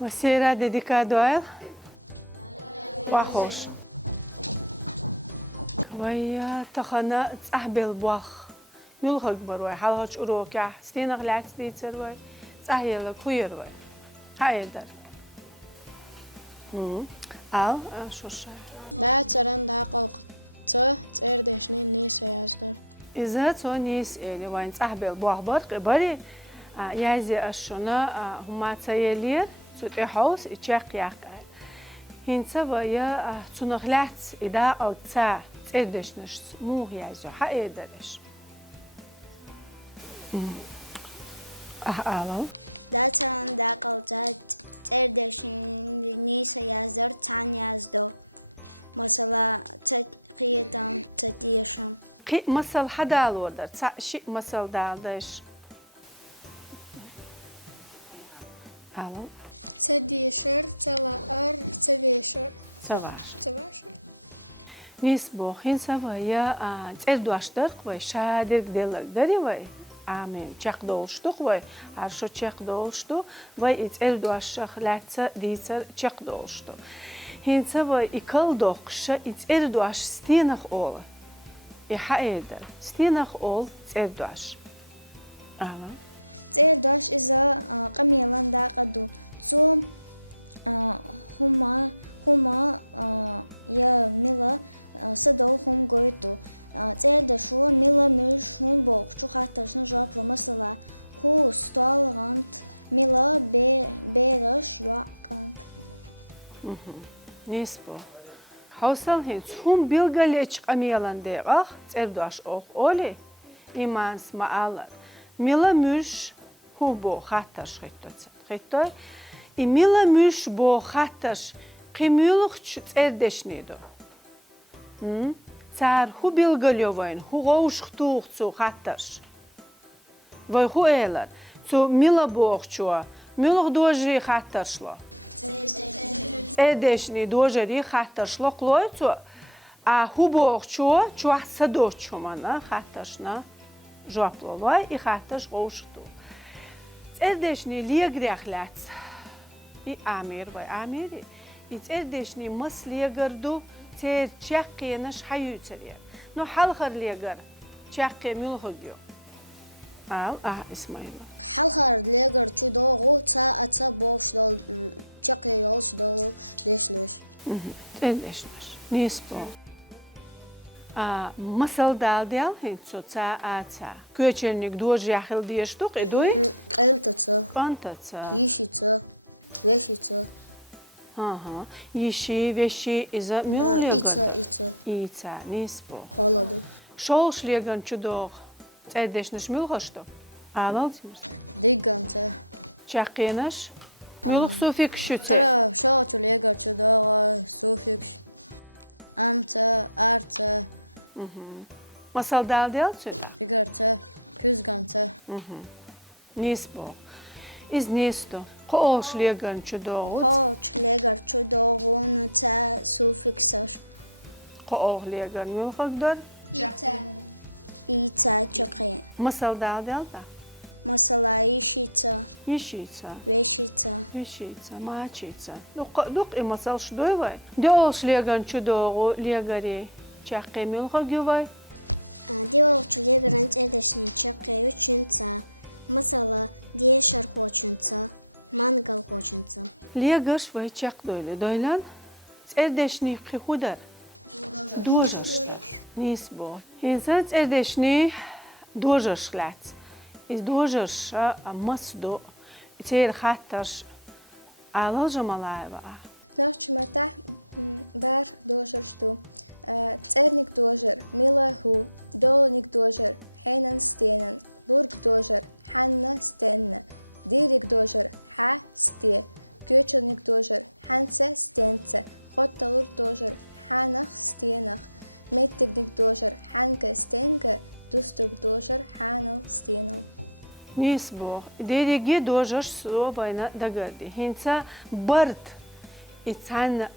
Você dedicado a ela? واخوش ويا تخنا صاحبل بوخ ملخق بروي حلقة أروكا ستين غلات ستين سروي صاحيل كويروي هاي در أو شو شاي إذا تونيس اللي وين صاحبل بوخ برق بري يازي أشونا هما تسيلير سوت إحوس إتشاق ياقال هنسا ويا تنغلات إذا أو تسا تردشنش مو يازو حقي درش أهلا قي مسل حدا الوردر شيء مسل دالدش أهلا سواش نسبو هنسا ويا تردواشترق وي شادرق دلق دري وي آمين چاق دولشتوق وي هرشو چاق دولشتو وي تردواشترق لاتسا ديسر چاق دولشتو هنسا وي إكل دوقشا تردواش ستينخ أول حقيدر ستينخ أول تردواش أهلا نسبو حوصل هنس هم بيلغاليش قميلان ديغاخ تردواش أوخ أولي إيمانس مآلر ميلا مش هو بو خاتش خيتو ميلا مش بو خاتش قيميلوخ تردشنيدو تار هو بيلغاليو وين هو غوش ختوخ تسو خاتش وي هو إيلر تسو ميلا بوخ چوا ميلوخ دوجري خاتشلو Эдешни дожери хатташло клойцу, а хубох чуа садочу мана хатташна жаплолой и хатташ гоушту. Эдешни легряхляц и амир вай амири. И эдешни мас легарду тер чаккенаш хаюцерия. Но халхар легар чакке мюлхогю. Ал Исмаила. Тендешнаш. Неспо. Масал дал хинцо ца аца. Көчелник дож яхил диештук эдой. Кантаца. Ага. Иши веши иза мюллегарда. Ица неспо. Шол шлеган чудох. Тендешнаш мюлхашто. Алалтимс. Чакенаш. Мюлх суфик шуте. Masal dal süda. Nisbo. Iz nisto. Ko šliegan čudovud. Ko šliegan mülhagdar. Masal dal da. Yeshica. Yeshica, mačica. Duk I masal šdojvaj. Dol šliegan čudovu liegari. چاقی میلخو گیوای لیگرش وای چاق دویلان اردشنی خودر دوجشتر نیست با انسان اردشنی دوجش لات از دوجش مصدو تیر خاطرش على جمالای با Nisbo, derigi dojash so bayna dagardi. Hinsa bart itsan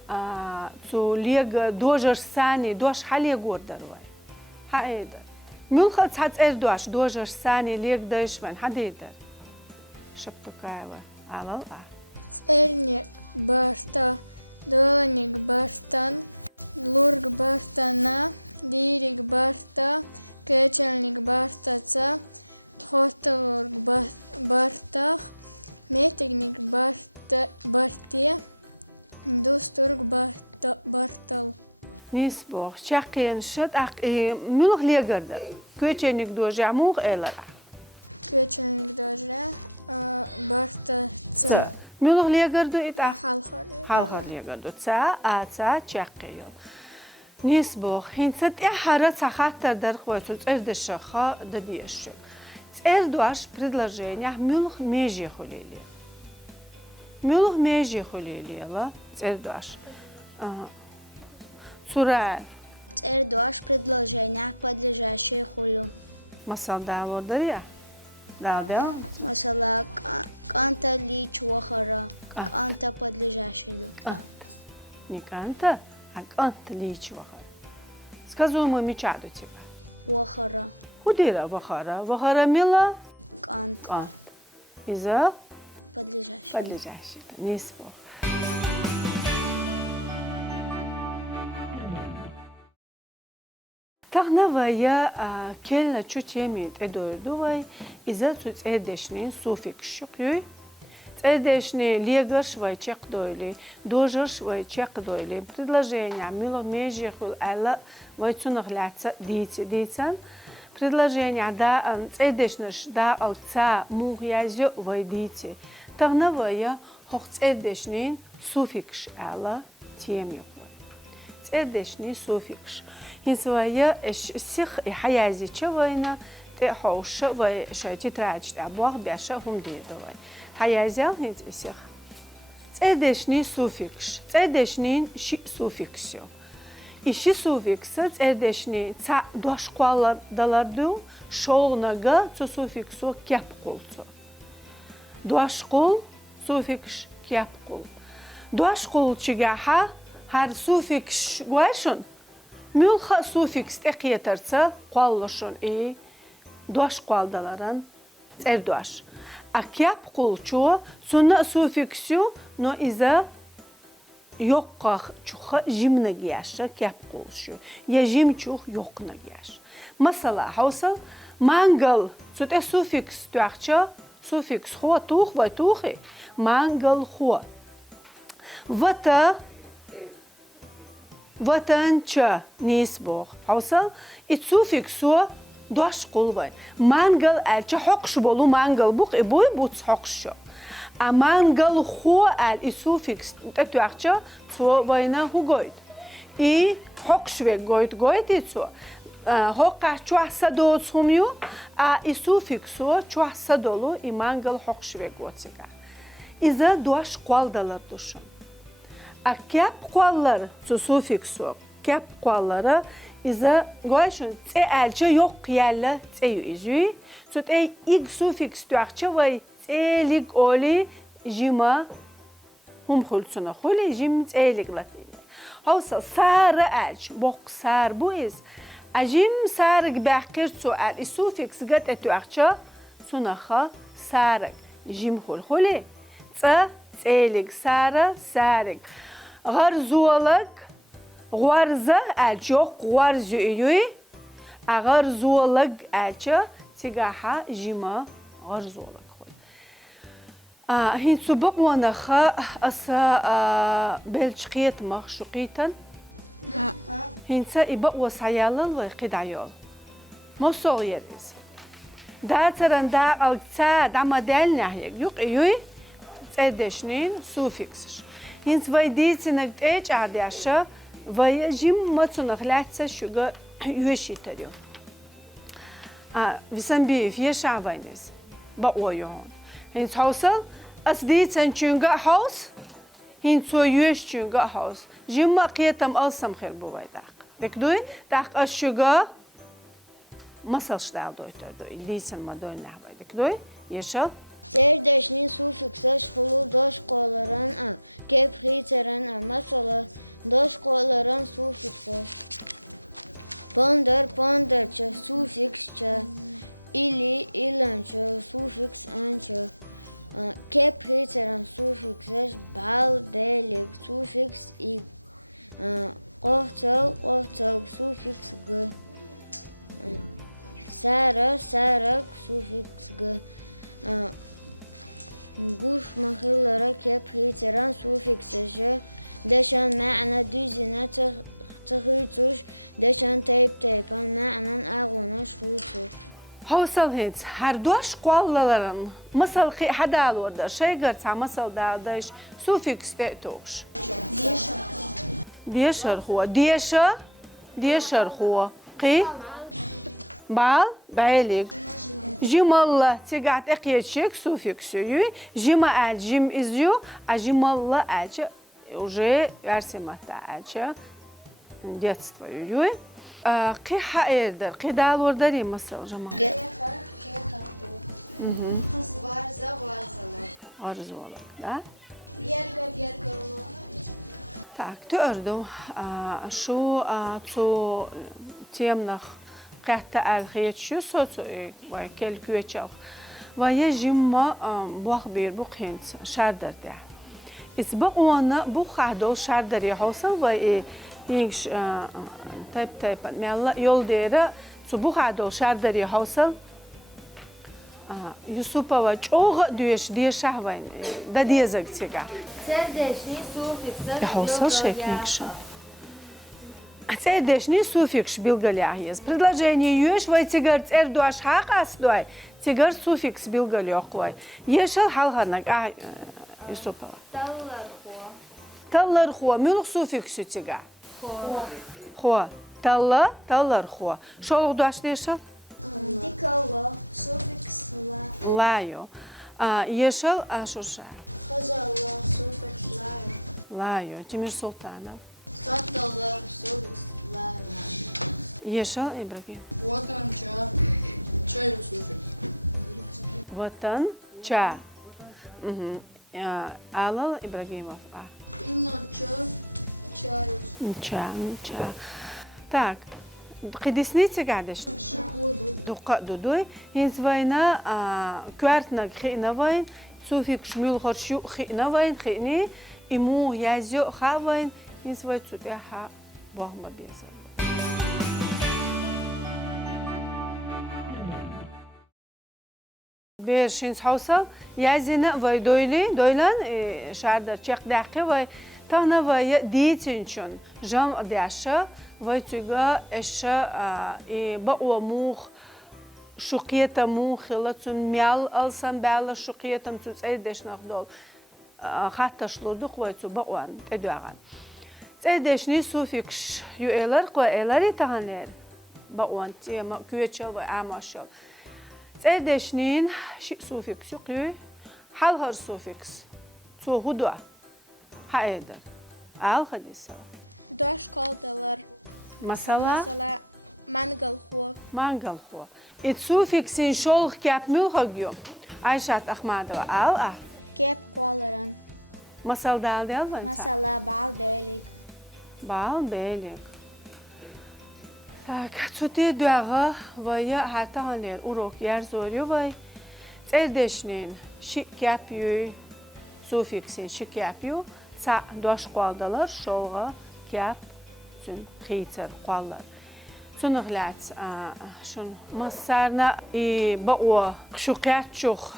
so leg dojash sani dosh hali gordar way. Haeder. Mulkhat hat dojash sani leg dashman hadeder. Шептукаева. Алал а. نسبخ شقين شد ملوخ ليقرد كوچنك دو جاموخ إلرا تا ملوخ ليقردو إتاق حالخار ليقردو تا شقيو نسبخ هنسد إحارة خاطر در خواتو تردشخا دبيشو تردواش предложение ملوخ ميجي خليلي ملوخ ميجي خليلي لا تردواش Surer. Masal daha vardır ya. Daha devam mısın? Kant. Kant. Не канта, а кант личваха. Сказуем мы меча до тебя. Худира вахара. Вахара мила. Кант. Из-за подлежащего. Не спор. تغنويا كلنا شو تيميت ادوردوي إذا تدشنين سوفيك شقيو تدشني ليغرش وي чек дойлي дожерш وي чек дойлي предложение мило межи хул ала وي цунахляца дицен предложение да тедешнеш да алца мухязю وي дици تغنويا хох тедешнин суфикш ала теми تدشني سوفيكش هنسوايا السيخ حيازي تشوينا تحوش وشايتي تراجت أبوغ بيشا هم ديدوي حيازي هنس السيخ تدشني سوفيكش تدشني شي سوفيكسيو İşi sufiksı تدشني تا دوش قوالا داlardو شولناغا تو سوفيكسو كيبقولتو دوش قول سوفيكش كيبقول دوش قول تشيغاها هر سوفيكس قواشون ملخ سوفيكس تقيترسا قوالشون دوش قوالدالاران تردوش أكياب قولشو سنة سوفيكسيو نو إذا يوقع چوخ جيمنا جياشا كياب قولشو يا جيم چوخ يوقنا جياش مثلا حوصل مانجل سوت سوفيكس تواخشا سوفيكس خو توخ و توخي مانجل خو وتا وطنچا نسبخ حوصل اتسوفيكسو دوش قلوي مانجل الچا حقش بولو مانجل بوق بوي بوتس حقشو a mangal خو السوفيكس تتوخشا تو وينا هو قويد اي حقشوي قويد تو حقا چوح سدوت هميو السوفيكسو چوح سدولو اي مانجل حقشوي قوتسيكا إذا دوش قوال دالر دوشن أكيب قوالر تو سوفيكسو كيب قوالر إذا قواشن تألچا yok yerle تأيو إزوي تو تأي إيج سوفيكس توخشا وي تأليق أولي جيما هم خلصنا خولي جيم تأليق لاتيني هوسا سار ألش بوق سار بويز أجيم سارق بحقير سؤال السوفيكس قد أتوخشا سنخا سارق جيم خولي تأليق سارة سارق غرزولك غرزة ألشوق غرزو إيوي أغرزولك ألشا تيجاها جيما غرزولك هين سبق ونخا أسا بلشقيت مخشوقيتا هين سا وسعيال ويقيد عيال موصول يريز دا تران دا ألتا دا مدال نحيك يوق إيوي تأدشنين سوفيكسش هين سويديتي نقديش عدياشا ويجيم ماتونخ لاتسا شوغا يوشي تريو ويسان فيش عوينيز بقويون هين توصل أسديتن چونغا هاوس هين سو يوش چونغا هاوس جيما قيتم ألسم خير بوي داق داق أشوغا مسلش داق دويتر دوي ليسن ما دوي نحوي دكدوي يشل Hawsal hins her doş qallaların masal hadal orada şey garsa masal daldaş sufiks de toş. Diyşer huwa diyşer huwa qi bal bailig jimalla tigat eqiyetşek sufiksü jima al jim izyu ajimalla alça уже версимата алча детство юй qi haerdir qi dal orada değil masal jamal. Arzu olarak da. Так, تقردو شو تو تيمنخ قحت الخيط شو صوتو وكل كويتشاخ ويا جمع بوخ بير بوخينت شاردر ده اسبق وانا بوخادو شاردر يحوصل وي ينش تايب مالا يول ديرا تو بوخادو شاردر يحوصل Yusupova çoğu diye şahvayın da diye zagtiga. Сердечный суффикс. Hawsal şeklikşi. Сердечный суффикс bilgalyahiyaz. Предложение yuş ve tigar erduaş haqas doy. Tigar sufiks bilgalyoq vay. Yeşil halhanak Yusupova. Tallar xo mülk sufiksu tiga. Xo. Tallar xo. Şoluq duaş yeşil. Лаю. Ешел Ашуша. Лаю. Тимир Султанов. Ешел Ибрагим. Ватан Ча. Алал Ибрагимов. Ча. Так. قدسنيتي قاعدة دقة دودوي هنز وينا كوارتنا خينا وين سوفيك شمول خرشو خينا وين خيني إمو يازيو خاوين هنز وين توديها بوهما بيزا بيرشينز حوصل يازينا وي دويلان شاردر چيق داقي وي تانا وي ديتينشون جام داشا وي تيغا اشا بقوا موخ شقيتا موخلة ميال ألسان بالا شقيتا متوز أيدش نخدول خاطة شلودو قويتو بقوان تدوغان تأيدشني سوفيكش يو إيلر قوي إيلري تغنير بقوان تيما كويتشل وعاماشل تأيدشنين شي سوفيكس يقوي حالهر سوفيكس تو هدوء هايدر خديسة مثلا مانجل خو السوفيكسين شولخ كاب ملخجيو عايشات أحمدова مثال دال وانت بال بيلك так تودي دوغا ويا حتى هنر أوروك يرزوريو وي تردشنين شي كابيو سوفيكسين شي كابيو سا دوش قالدالر شولغا كاب تون خيتر قالر تنغلات شون مصارنا بقوا شقيات شوخ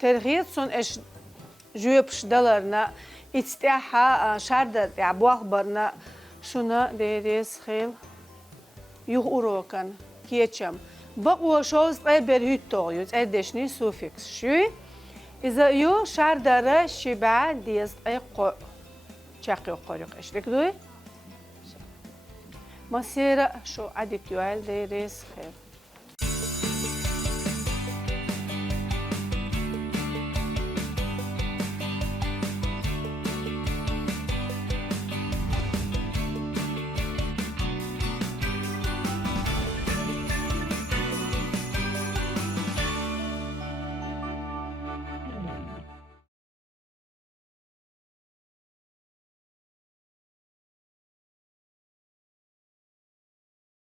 ترغيت سون اش جوبش دلارنا اتستاحا شاردر يعبواغ برنا شونا ديريس خيل يوغ اوروكان كيتشم بقوا شوز طيبر هيتوغيوز ادشني سوفيكس شوي إذا يو شاردر شبع ديز ايقو شاقيو قريق اشتك دوي مسيرة شو عديك يوال ديريس خير